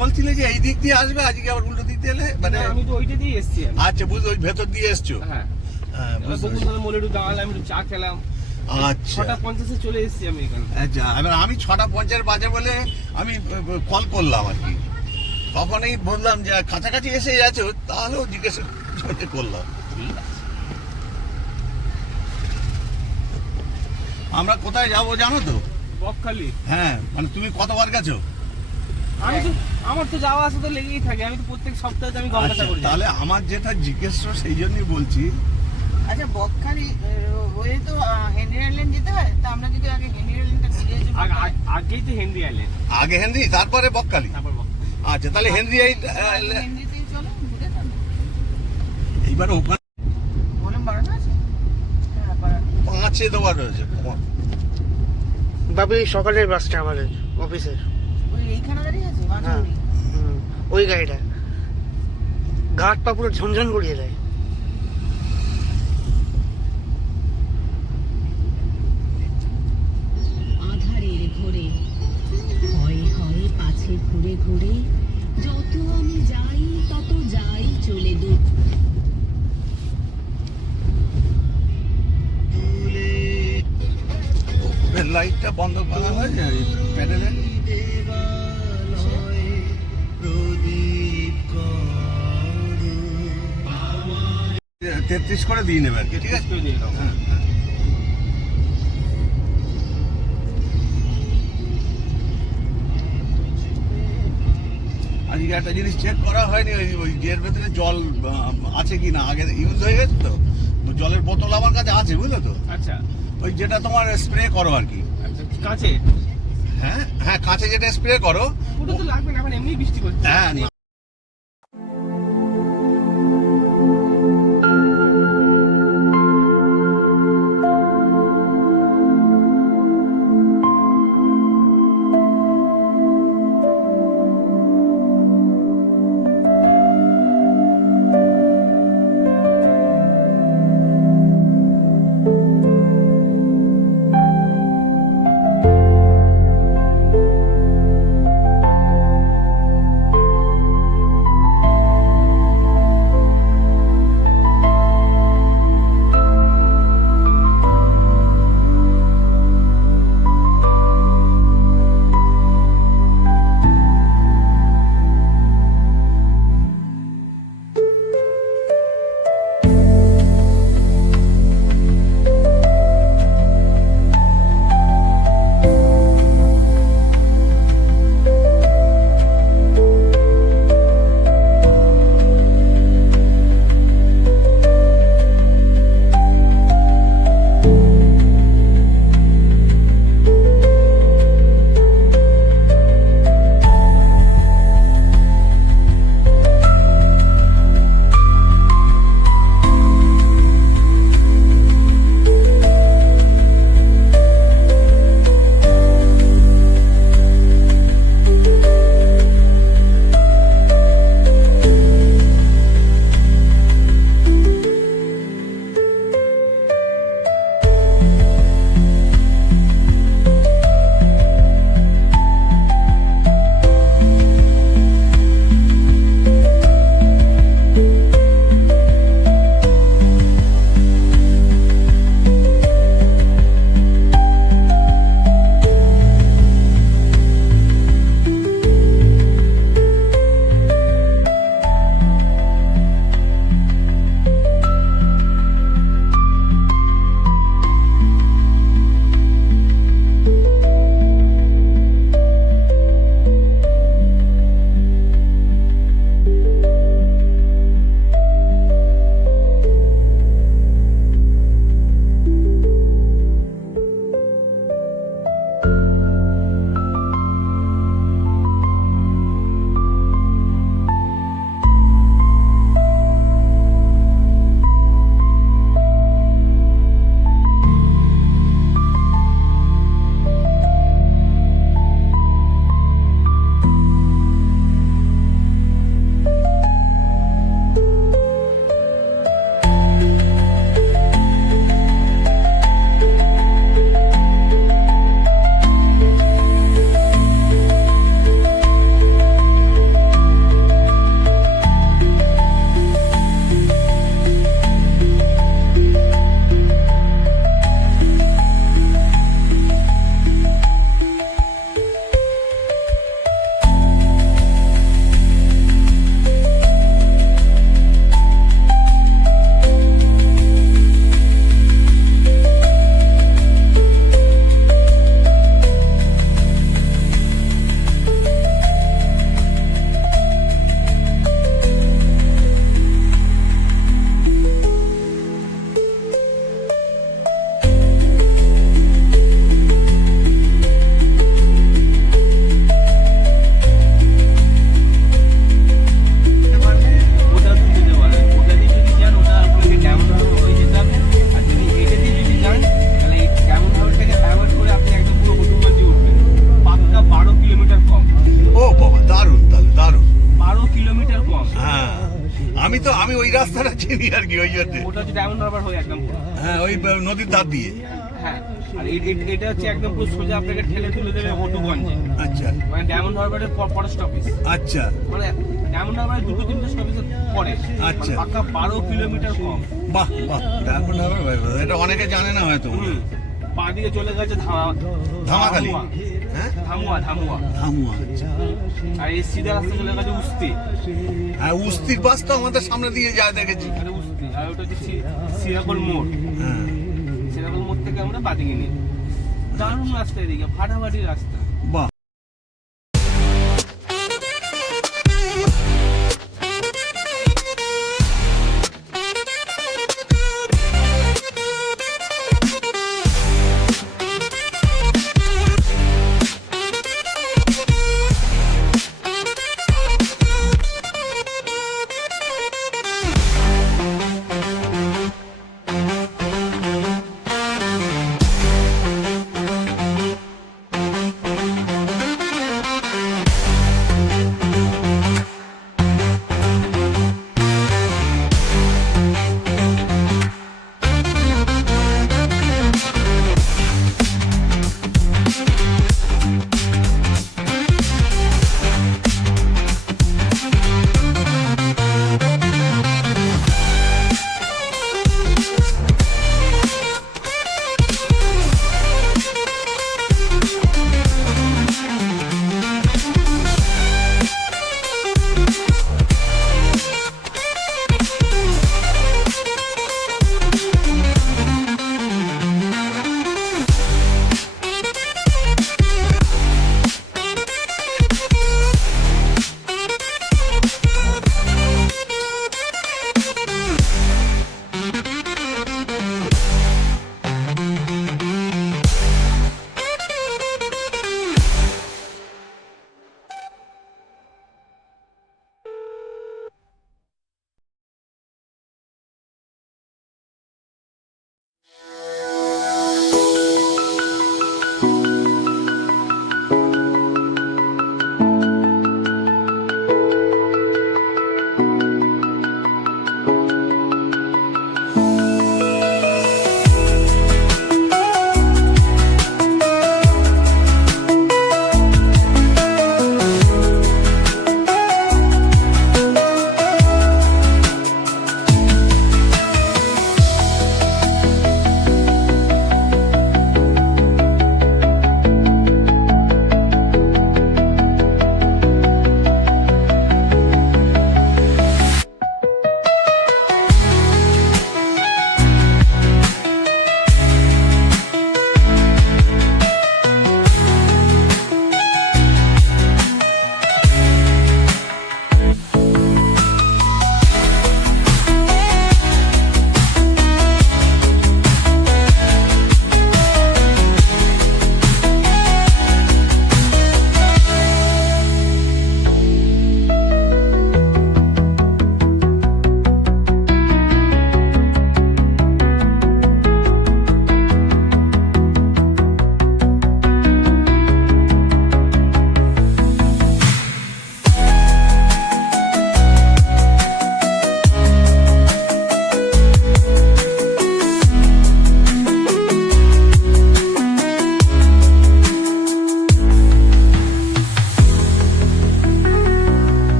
বলছিলে যে এই দিক দিয়ে আসবে, আজকে আবার উল্টো দিক দিয়ে এলে, মানে আমি তো ওইটা দিয়ে এসছি। আচ্ছা বুঝলি, ওই ভেতর দিয়ে এসছো। হ্যাঁ, বকুলতলা মোড়ে একটু দাঁড়ালাম, একটু চা খেলাম। আচ্ছা, 6:50 চলে এসেছি আমি এখানে। আচ্ছা, এবার আমি 6:50 বাজে বলে আমি কল করলাম আর কি। তখনই বললাম যে কাছাকাছি এসে যাচ্ছ, তাহলেও জিজ্ঞেস করলাম। আমরা কোথায় যাবো জানো তো? বকখালি। হ্যাঁ, মানে তুমি কতবার গেছো? আমি তো, আমার তো যাওয়া আসা তো লেগেই থাকে, আমি তো প্রত্যেক সপ্তাহে আমি গঙ্গাসাগর যাই। তাহলে আমার যেটা জিজ্ঞেস সেই জন্যই বলছি। আচ্ছা, বকখালি হয়ে তো হেনরি আইল্যান্ড যেতে হয়, তা আমরা যদি আগে হেনরি আইল্যান্ডটা ঘুরে আসি। আগেই তো হেনরি আইল্যান্ড, আগে হেনরি, তারপরে বকখালি। তারপর বকখালি। আচ্ছা, তাহলে হেনরি হেনরিতেই চলো, ঘুরে যাবো। এইবার ওখানে বললাম বাড়ানো আছে? হ্যাঁ, বাড়ানো। 5 দেওয়া রয়েছে। বাবু এই সকালের বাসটা আমাদের অফিসের, ওই এইখানে দাঁড়িয়ে আছে মাঝুরি। ওই গাড়িটা ঘাট পা পুরো ঝনঝন করিয়ে দেয়। আধারের ঘোরে হয় হয় পাছে ঘুরে ঘুরে, যত আমি যাই তত যাই চলে দূর। লাইটটা বন্ধ করা হয়েছে প্যানেলে। 33 করে দিয়ে নেবে আর কি, ঠিক আছে? হ্যাঁ, হ্যাঁ। আজকে একটা জিনিস চেক করা হয়নি, ওই এর ভেতরে জল আছে কি না, আগে ইউজ হয়ে গেছে তো। জলের বোতল আমার কাছে আছে, বুঝলো তো? আচ্ছা, ওই যেটা তোমার স্প্রে করো আর কি। কাছে। হ্যাঁ হ্যাঁ, কাছে যেটা স্প্রে করো ওটা তো লাগবে না, এখন এমনি বৃষ্টি করছে। হ্যাঁ। কি ওই জন্য। ওটা হচ্ছে ডায়মন্ড হারবার হয়ে একদম পুরো। হ্যাঁ ওই নদীর ধার দিয়ে। হ্যাঁ, আর এটা হচ্ছে একদম পুরো সোজা আপনাকে ঠেলে তুলে দেবে হটুগঞ্জে, আচ্ছা মানে ডায়মন্ড হারবারের পরে স্টপেজ, আচ্ছা মানে ডায়মন্ড হারবারের 2-3টে স্টপেজের পরে, আচ্ছা। মানে পাক্কা 12 কিলোমিটার কম। বাহ বাহ, ডায়মন্ড হারবার এটা অনেকে জানে না হয়তো। পা দিকে চলে গেছে ধামাখালি। ধামুয়া। হ্যাঁ ধামুয়া ধামুয়া, আচ্ছা। আর এই সিধা রাস্তা চলে গেছে উস্তি। হ্যাঁ উস্তির বাস তো আমাদের সামনে দিয়ে যায় দেখেছি। আর উস্তি, আর ওটা হচ্ছে সিরাকল মোড়। হ্যাঁ সিরাকল মোড় থেকে আমরা বাদিকে নিই। দারুণ রাস্তা এদিকে, ফাটাফাটি রাস্তা। বাহ।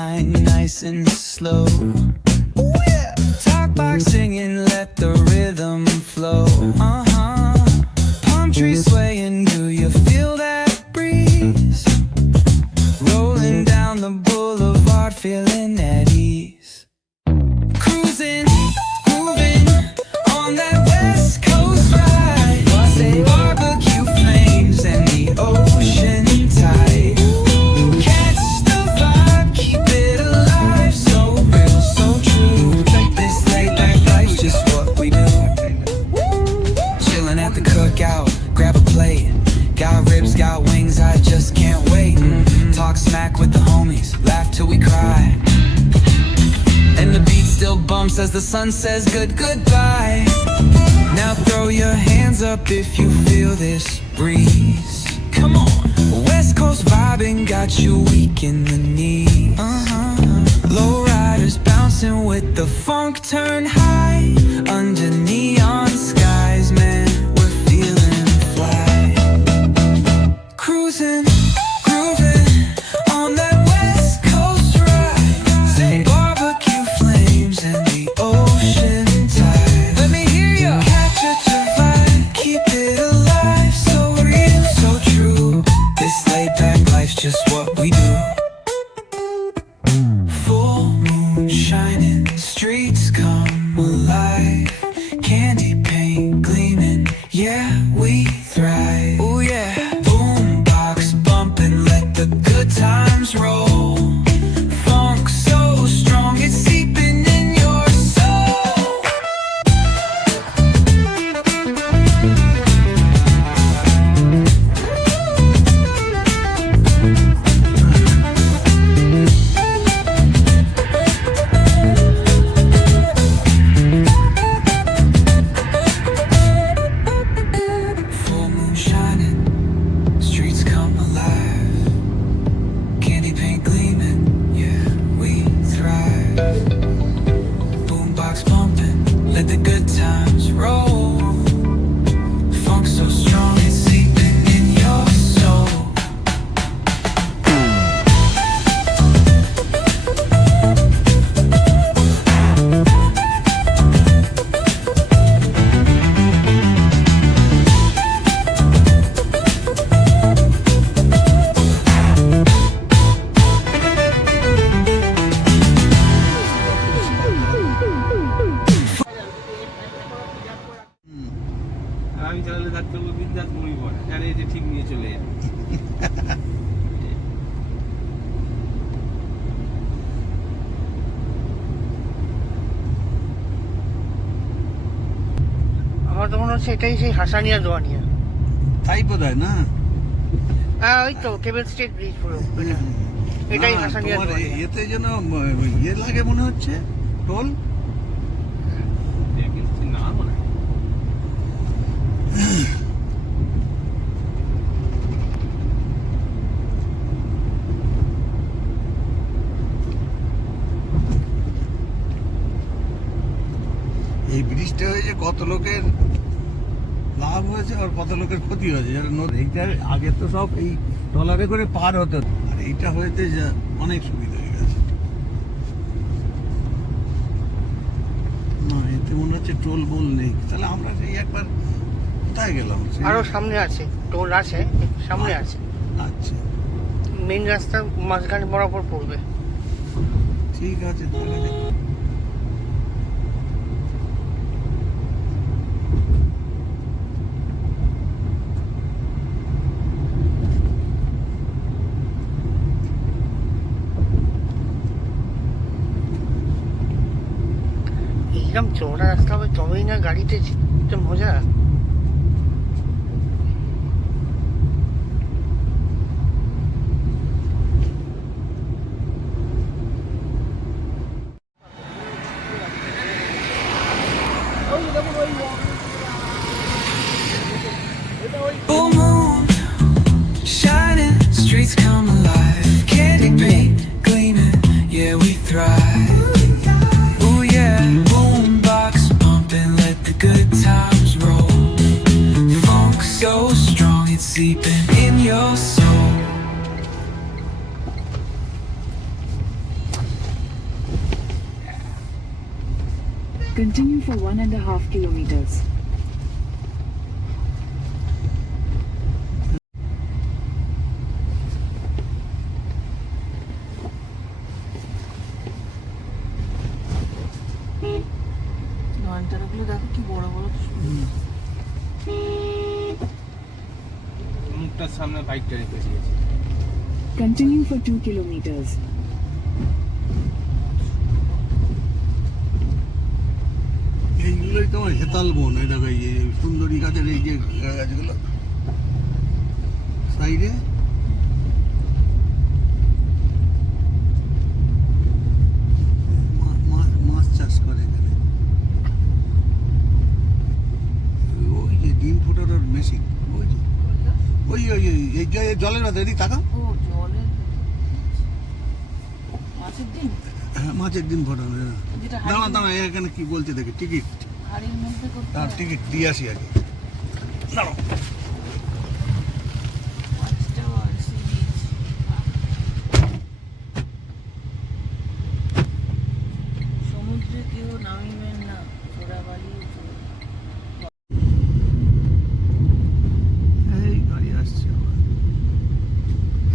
line, nice and slow. Talk box singing, let the rhythm flow. Palm trees swaying, do you feel that breeze? Rolling down the boulevard, feeling at ease. Cruising, grooving on that West Coast ride. Say barbecue flames and the ocean tide. Catch the vibe, keep it alive. So real, so true. This laid back life's just what we do. Chilling at the cookout, grab a plate. Got ribs, got wings, I just can't wait. Talk smack with the homies, laugh till we cry. And the beat still bumps as the sun says goodbye. Now throw your hands up if you feel this breeze. Come on. West Coast vibing got you weak in the knees. Low riders bouncing with the funk turn high. Under neon skies, man, we're feeling fly. Cruising, grooving on that West Coast ride. Say barbecue flames and the ocean tide. Let me hear you. Catch your vibe, keep it alive. So real, so true. This laid back life's just what we do. Full moon shining, streets come alive. Candy paint gleaming, yeah, we thrive. Oh yeah. Boombox bumping, let the good times roll. Funk so strong, it's seeping in your soul. Full moon shining, streets come alive. Candy paint gleaming, yeah, we thrive. Boombox pumping, let the good times roll. Funk so strong, it's seeping in your soul. আর আমি চালালে থাকতে বলবো বিন্দাস মুড়ি পড়ে জানি যে ঠিক নিয়ে চলে যাবে। আমার তো মনে হচ্ছে এটাই সেই হাসানিয়া দোয়ানিয়া। তাই বোধ হয় না। ওই তো কেবল স্টেট ব্রিজ পুরো এটা। এটাই না, হাসানিয়া তোমার দোয়ানিয়া। এতে যেন ইয়ে লাগে মনে হচ্ছে টোল। না মনে হয়। এই ব্রিজটা হয়েছে কত লোকের লাভ হয়েছে আর কত লোকের ক্ষতি হয়েছে। যারা এইটার আগে তো সব এই ট্রলারে করে পার হতো, আর এইটা হয়েছে অনেক সুবিধা হয়ে গেছে। না এতে মনে হচ্ছে টোল বোল নেই। তাহলে আমরা সেই একবার কোথায় গেলাম? আরো সামনে আছে, টোল আছে, সামনে আছে। আচ্ছা মেইন রাস্তা মাঝখানে বরাবর পড়বে। ঠিক আছে তাহলে। এইরকম চওড়া রাস্তা হবে তবেই না গাড়িতে যেতে মজা। Full moon shining, streets come alive. Candy paint gleaming, yeah, we thrive. Ooh yeah, boombox pumping, let the good times roll. Funk so strong, it's seeping in your soul. Continue for 1.5 kilometers. নয়নতারাগুলো দেখো কি বড় বড়। মুখটার সামনে বাইকটা রেখে দিয়েছে। Continue for 2 kilometers. এইগুলোই তোমার হেতাল বন। এই দেখো এই যে সুন্দরী গাছের এই যে গাছগুলো সাইডে, মাছ চাষ করে এখানে। ওই যে ডিম ফুটানোর মেশিন, ওই যে ওই ওই ওই এই জলের মধ্যে এদিক তাকাও। ও জলের মাছের ডিম, হ্যাঁ মাছের ডিম ফোটানো। যেটা দাঁড়া দাঁড়া, এখানে কি বলছে দেখে, টিকিট। হাড়ির মধ্যে করতে তার হয়। টিকিট দিয়ে আসি আগে। দাঁড়াও। মাছটাও আর সি বিচ। সমুদ্রে কেউ নামিবেন না, চোরাবালি এই গাড়ি আসছে আবার।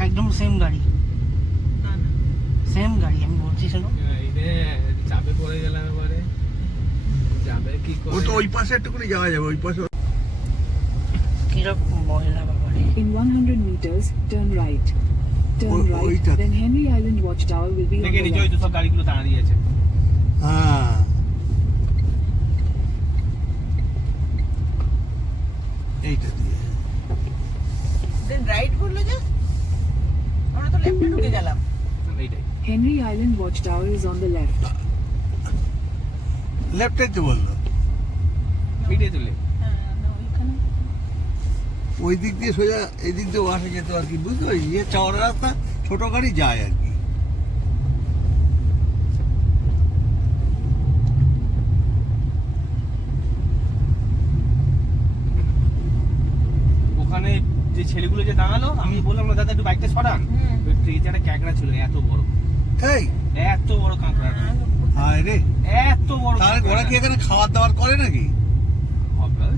একদম সেম গাড়ি, না না সেম গাড়ি আমি বলছি শোনো। এই রে চাপে পড়ে গেলাম এবারে, যাবে কি ও করে? তো ওই পাশে একটুখানি যাওয়া যাবে, ওই পাশে। কিরকম ময়লা বাবারে। In 100 meters, turn right. Turn ওই- right, ওইটাতে। then Henry Island Watchtower will be on দেখে the নিচে ওই left. তো সব গাড়িগুলো দাঁড়িয়ে আছে। হ্যাঁ এইটা দিয়ে। দেন রাইট বললো যে, আমরা তো লেফটে ঢুকে গেলাম। এইটাই Henry Island Watchtower is on the left. লেফটে তো বললো, এইটাই তুলে। হ্যাঁ না ওইখানে ওই দিক দিয়ে সোজা এই দিক দিয়ে আসা যেত আর কি, বুঝতে পারি। যে চওড়া রাস্তা, ছোট গাড়ি যায় আর কি। ওখানে যে ছেলেগুলো যে দাঁড়ালো, আমি বললাম না দাদা একটু বাইকটা সরান, ওই ট্রেতে একটা ক্যাকড়া ছিল এত বড়, এই এত বড় কাঁকড়া, হায় রে, এত বড় তাহলে ওরা কি এখানে খাবার দাবার করে নাকি? ওখানে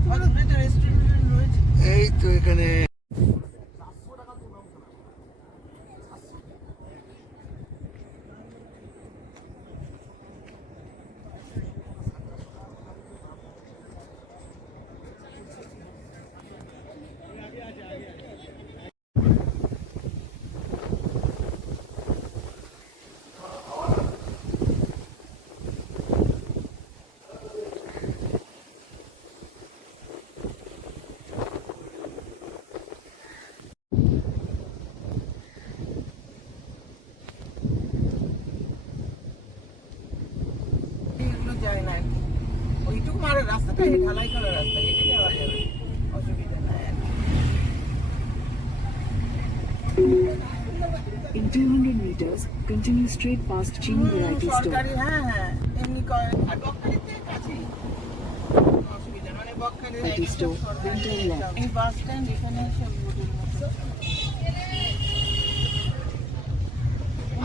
তো রেস্টুরেন্ট রয়েছে। এই তো এখানে এগুলো যায় না আর কি। ওইটুকু মারা রাস্তাটা ঢালাই করা রাস্তা, হেঁটে যাওয়া যাবে, অসুবিধা নাই আর কি। In 200 meters, continue straight past Chini Variety Store. সরকারি, হ্যাঁ হ্যাঁ এমনি আর বকখালির থেকে কাছেই, অসুবিধা মানে বকখালির Variety store, then turn left. এই বাস স্ট্যান্ড এখানে সব রোডের মতো।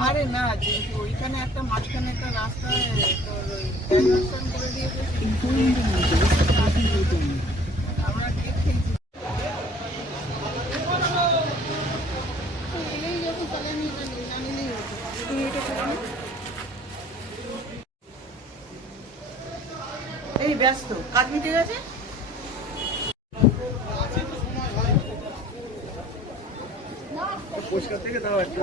আরে না, যেহেতু ওইখানে একটা মাঝখানে একটা রাস্তা তোর ওই ডাইভারশন করে দিয়েছে, In 400 meters, parking will turn. আমরা কেক খেয়েছি। এই ব্যস্ত, কাজ মিটে গেছে। পরিষ্কার থেকে দাও একটা।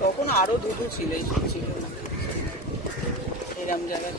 তখন আরো ধুধু ছিল, এইসব ছিল না এরম জায়গায়।